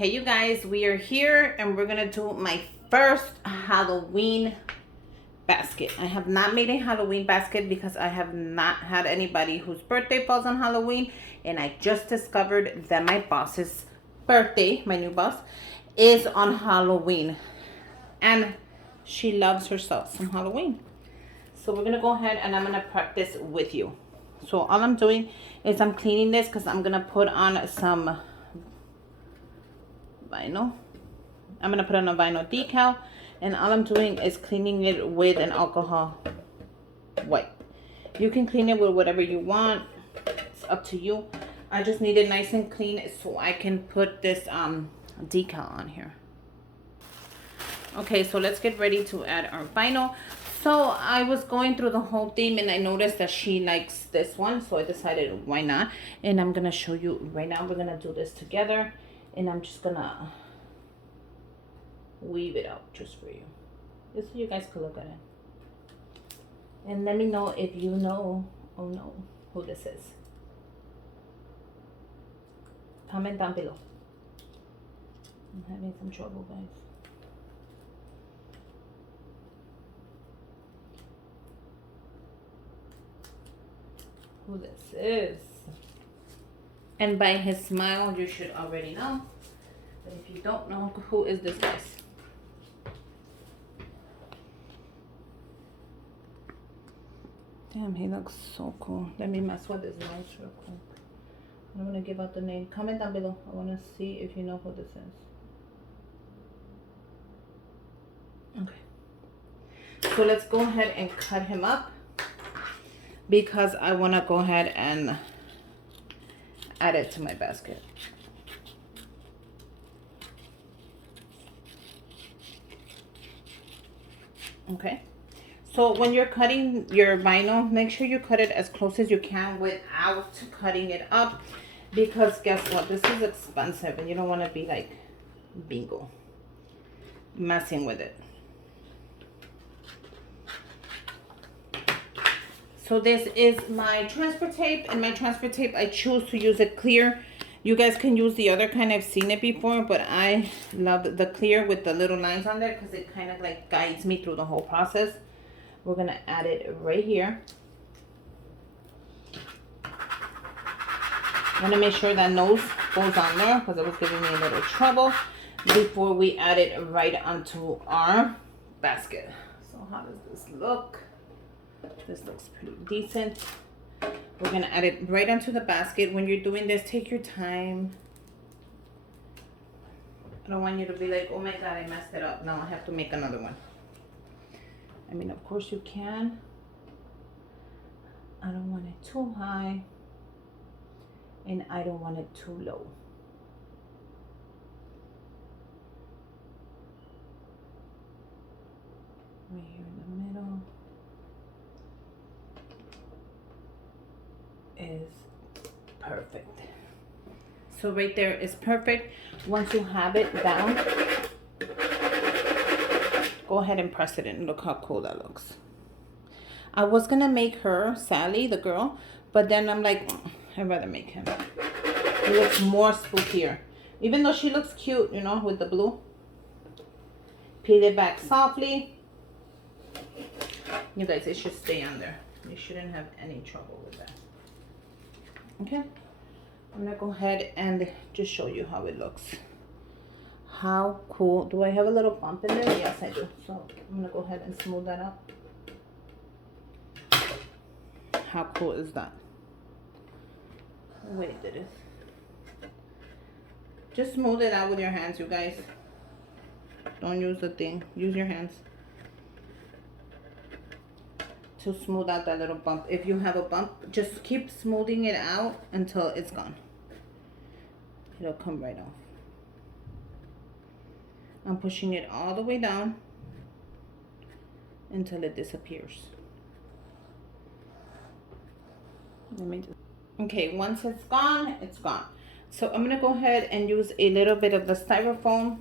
Hey you guys, we are here and we're gonna do my first Halloween basket. I have not made a Halloween basket because I have not had anybody whose birthday falls on Halloween, and I just discovered that my boss's birthday, my new boss, is on Halloween, and she loves herself some Halloween. So we're gonna go ahead and I'm gonna practice with you. So all I'm doing is I'm cleaning this because I'm gonna put on some vinyl. I'm gonna put on a vinyl decal, and all I'm doing is cleaning it with an alcohol wipe. You can clean it with whatever you want, it's up to you. I just need it nice and clean so I can put this decal on here. Okay, so let's get ready to add our vinyl. So I was going through the whole theme and I noticed that she likes this one, so I decided why not. And I'm gonna show you right now. We're gonna do this together, and I'm just gonna weave it out just for you, just so you guys can look at it. And let me know if you know or know who this is. Comment down below. I'm having some trouble, guys. Who this is. And by his smile, you should already know. But if you don't know, who is this guy? Damn, he looks so cool. Let me mess with his nose real quick. I don't want to give out the name. Comment down below. I want to see if you know who this is. Okay. So let's go ahead and cut him up, because I want to go ahead and add it to my basket. Okay. So when you're cutting your vinyl, make sure you cut it as close as you can without cutting it up, because guess what? This is expensive and you don't want to be like bingo messing with it. So this is my transfer tape, and my transfer tape, I choose to use it clear. You guys can use the other kind. I've seen it before, but I love the clear with the little lines on there because it kind of like guides me through the whole process. We're gonna add it right here. I'm gonna make sure that nose goes on there because it was giving me a little trouble before we add it right onto our basket. So how does this look? This looks pretty decent. We're gonna add it right onto the basket. When you're doing this, take your time. I don't want you to be like, oh my god, I messed it up. Now I have to make another one. I mean, of course you can. I don't want it too high, and I don't want it too low. Right here in the middle is perfect. So right there is perfect. Once you have it down, go ahead and press it in. Look how cool that looks. I was gonna make her Sally, the girl, but then I'm like, I'd rather make him. He looks more spookier. Even though she looks cute, you know, with the blue. Peel it back softly. You guys, it should stay on there. You shouldn't have any trouble with that. Okay. I'm gonna go ahead and just show you how it looks. How cool. Do I have a little bump in there? Yes, I do. So I'm gonna go ahead and smooth that out. How cool is that? Wait, did it? Just smooth it out with your hands, you guys. Don't use the thing. Use your hands to smooth out that little bump. If you have a bump, just keep smoothing it out until it's gone. It'll come right off. I'm pushing it all the way down until it disappears. Okay, once it's gone, it's gone. So I'm gonna go ahead and use a little bit of the styrofoam.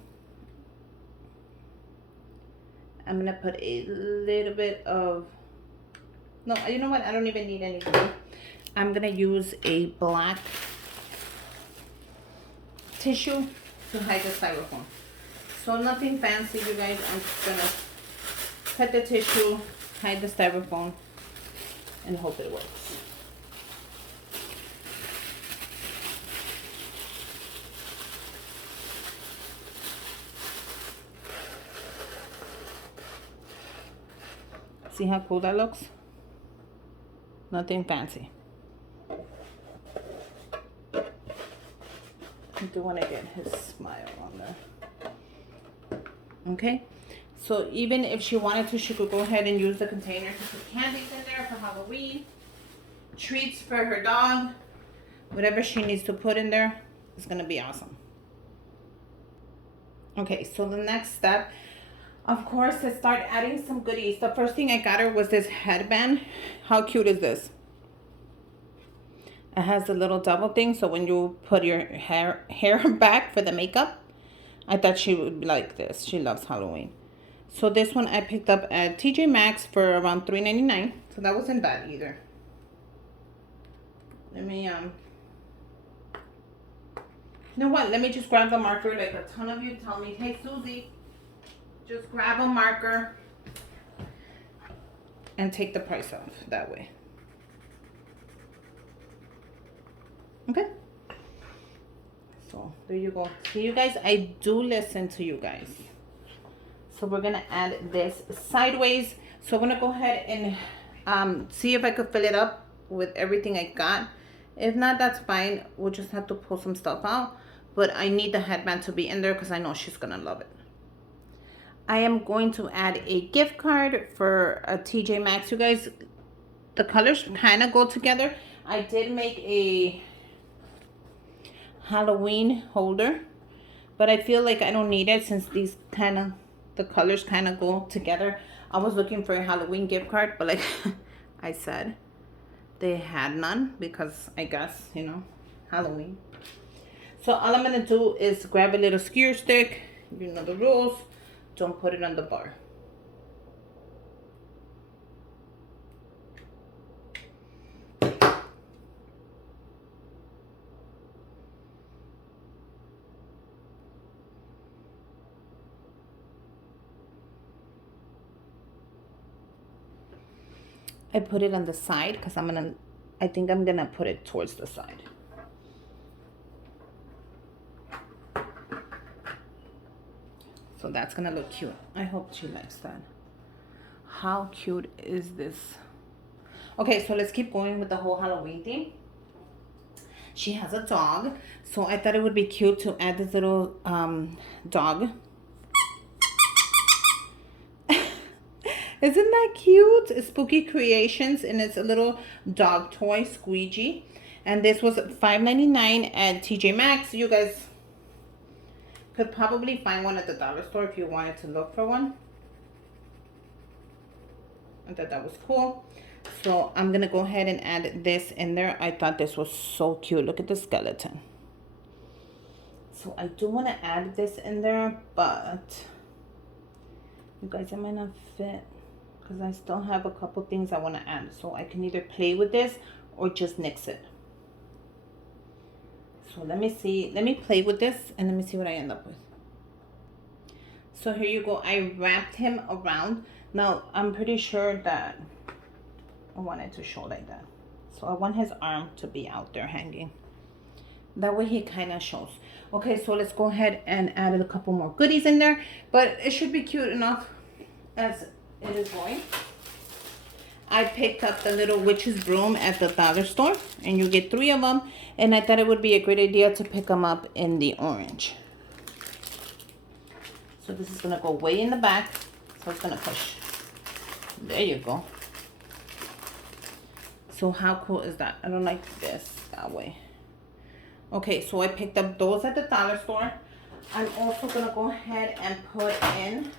I'm gonna put a little bit of, no, you know what? I don't even need any glue. I'm gonna use a black tissue to hide the styrofoam. So nothing fancy, you guys. I'm just gonna cut the tissue, hide the styrofoam, and hope it works. See how cool that looks? Nothing fancy. I do want to get his smile on there. Okay, so even if she wanted to, she could go ahead and use the container to put candies in there for Halloween, treats for her dog, whatever she needs to put in there. It's gonna be awesome. Okay, so the next step, of course, is start adding some goodies. The first thing I got her was this headband. How cute is this? It has a little double thing, so when you put your hair back for the makeup, I thought she would like this. She loves Halloween. So this one I picked up at TJ Maxx for around $3.99. So that wasn't bad either. Let me you know what? Let me just grab the marker. Like a ton of you tell me, hey Susie, just grab a marker and take the price off that way. Okay. So there you go. See, you guys, I do listen to you guys. So we're gonna add this sideways. So I'm gonna go ahead and see if I could fill it up with everything I got. If not, that's fine. We'll just have to pull some stuff out. But I need the headband to be in there because I know she's gonna love it. I am going to add a gift card for a TJ Maxx. You guys, the colors kind of go together. I did make a Halloween holder, but I feel like I don't need it since these the colors kind of go together. I was looking for a Halloween gift card, but like I said, they had none because I guess, you know, Halloween. So all I'm gonna do is grab a little skewer stick. You know the rules. Don't put it on the bar. I put it on the side because I think I'm gonna put it towards the side. So that's gonna look cute. I hope she likes that. How cute is this? Okay, so let's keep going with the whole Halloween thing. She has a dog, so I thought it would be cute to add this little dog. Isn't that cute? It's Spooky Creations, and it's a little dog toy, squeegee. And this was $5.99 at TJ Maxx. You guys could probably find one at the dollar store if you wanted to look for one. I thought that was cool. So I'm going to go ahead and add this in there. I thought this was so cute. Look at the skeleton. So I do want to add this in there, but you guys, it might not fit because I still have a couple things I want to add. So I can either play with this or just nix it. So let me see. Let me play with this and let me see what I end up with. So here you go. I wrapped him around. Now I'm pretty sure that I want it to show like that. So I want his arm to be out there hanging. That way he kind of shows. Okay, so let's go ahead and add a couple more goodies in there. But it should be cute enough as it is going. I picked up the little witch's broom at the dollar store. And you get 3 of them. And I thought it would be a great idea to pick them up in the orange. So this is going to go way in the back. So it's going to push. There you go. So how cool is that? I don't like this that way. Okay, so I picked up those at the dollar store. I'm also going to go ahead and put in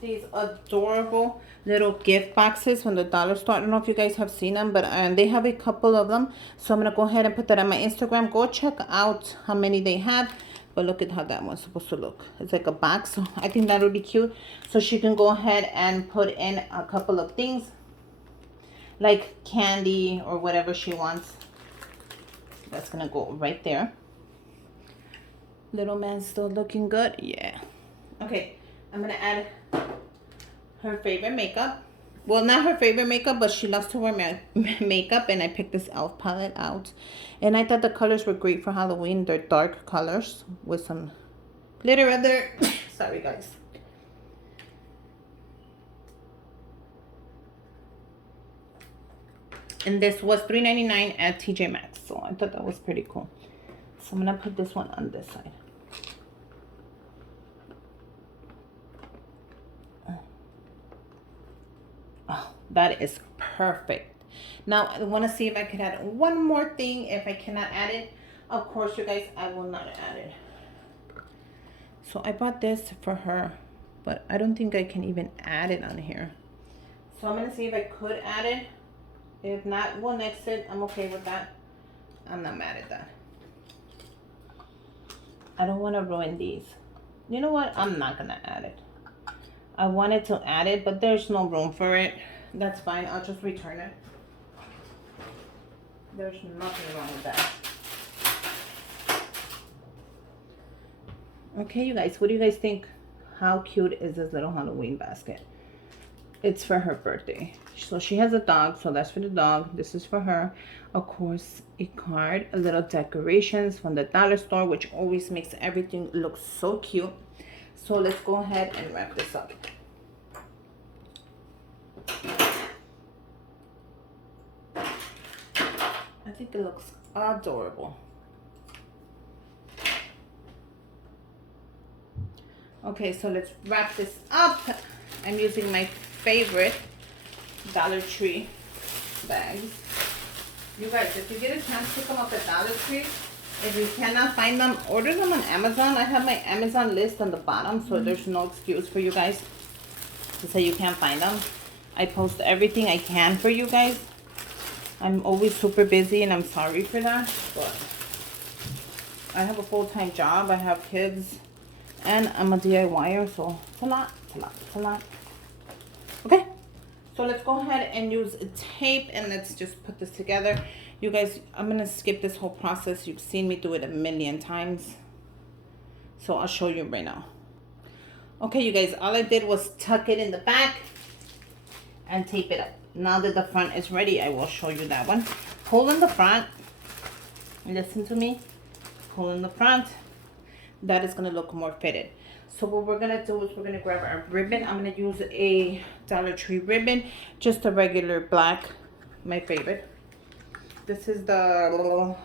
these adorable little gift boxes from the dollar store. I don't know if you guys have seen them, but they have a couple of them. So I'm going to go ahead and put that on my Instagram. Go check out how many they have. But look at how that one's supposed to look. It's like a box. So I think that would be cute. So she can go ahead and put in a couple of things like candy or whatever she wants. That's gonna go right there. Little man's still looking good. Yeah. Okay, I'm gonna add her favorite makeup. Well, not her favorite makeup, but she loves to wear makeup, and I picked this e.l.f. palette out. And I thought the colors were great for Halloween. They're dark colors with some glitter in there. Sorry, guys. And this was $3.99 at TJ Maxx, so I thought that was pretty cool. So I'm gonna put this one on this side. Oh, that is perfect. Now I want to see if I can add one more thing. If I cannot add it, of course, you guys, I will not add it. So I bought this for her, but I don't think I can even add it on here. So I'm gonna see if I could add it. If not, we'll nix it. I'm okay with that. I'm not mad at that. I don't want to ruin these. You know what? I'm not gonna add it. I wanted to add it, but there's no room for it. That's fine. I'll just return it. There's nothing wrong with that. Okay, you guys, what do you guys think? How cute is this little Halloween basket? It's for her birthday. So she has a dog, so that's for the dog. This is for her. Of course, a card, a little decorations from the dollar store, which always makes everything look so cute. So let's go ahead and wrap this up. I think it looks adorable. Okay, so let's wrap this up. I'm using my favorite Dollar Tree bags. You guys, if you get a chance, pick them up at Dollar Tree. If you cannot find them, order them on Amazon. I have my Amazon list on the bottom, so there's no excuse for you guys to say you can't find them. I post everything I can for you guys. I'm always super busy, and I'm sorry for that, but I have a full-time job. I have kids, and I'm a DIYer, so it's a lot, it's a lot, it's a lot. Okay, so let's go ahead and use tape, and let's just put this together. You guys, I'm going to skip this whole process. You've seen me do it a million times, so I'll show you right now. Okay, you guys, all I did was tuck it in the back and tape it up. Now that the front is ready, I will show you that one. Pull in the front. Listen to me. Pull in the front. That is going to look more fitted. So what we're going to do is we're going to grab our ribbon. I'm going to use a Dollar Tree ribbon. Just a regular black. My favorite. This is the...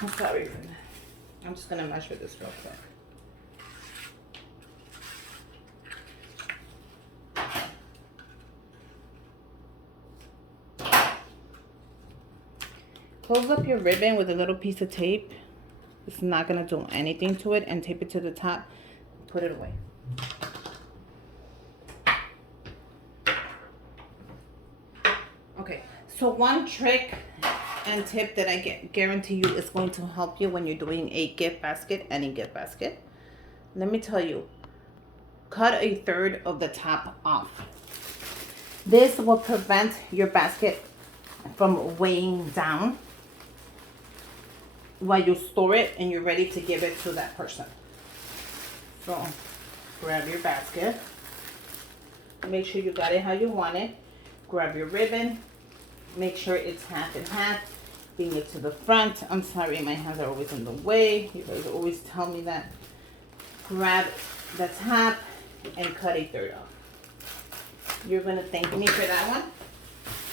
I'm sorry for that. I'm just going to measure this real quick. Close up your ribbon with a little piece of tape. It's not going to do anything to it, and tape it to the top. Put it away. Okay, so one trick and tip that I guarantee you is going to help you when you're doing a gift basket, any gift basket. Let me tell you, cut 1/3 of the top off. This will prevent your basket from weighing down while you store it and you're ready to give it to that person. So grab your basket. Make sure you got it how you want it. Grab your ribbon. Make sure it's half and half. Bring it to the front. I'm sorry, my hands are always in the way. You guys always tell me that. Grab the top and cut 1/3 off. You're going to thank me for that one.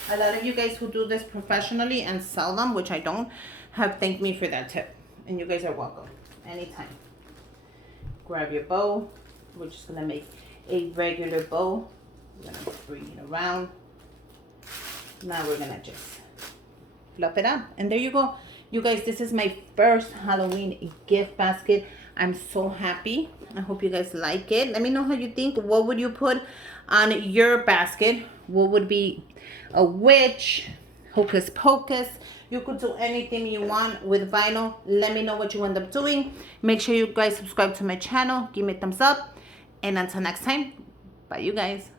A lot of you guys who do this professionally and sell them, which I don't, have thanked me for that tip. And you guys are welcome. Anytime. Grab your bow. We're just going to make a regular bow. We're going to bring it around. Now we're going to just fluff it up. And there you go. You guys, this is my first Halloween gift basket. I'm so happy. I hope you guys like it. Let me know how you think. What would you put on your basket? What would be a witch, hocus pocus? You could do anything you want with vinyl. Let me know what you end up doing. Make sure you guys subscribe to my channel. Give me a thumbs up. And until next time, bye you guys.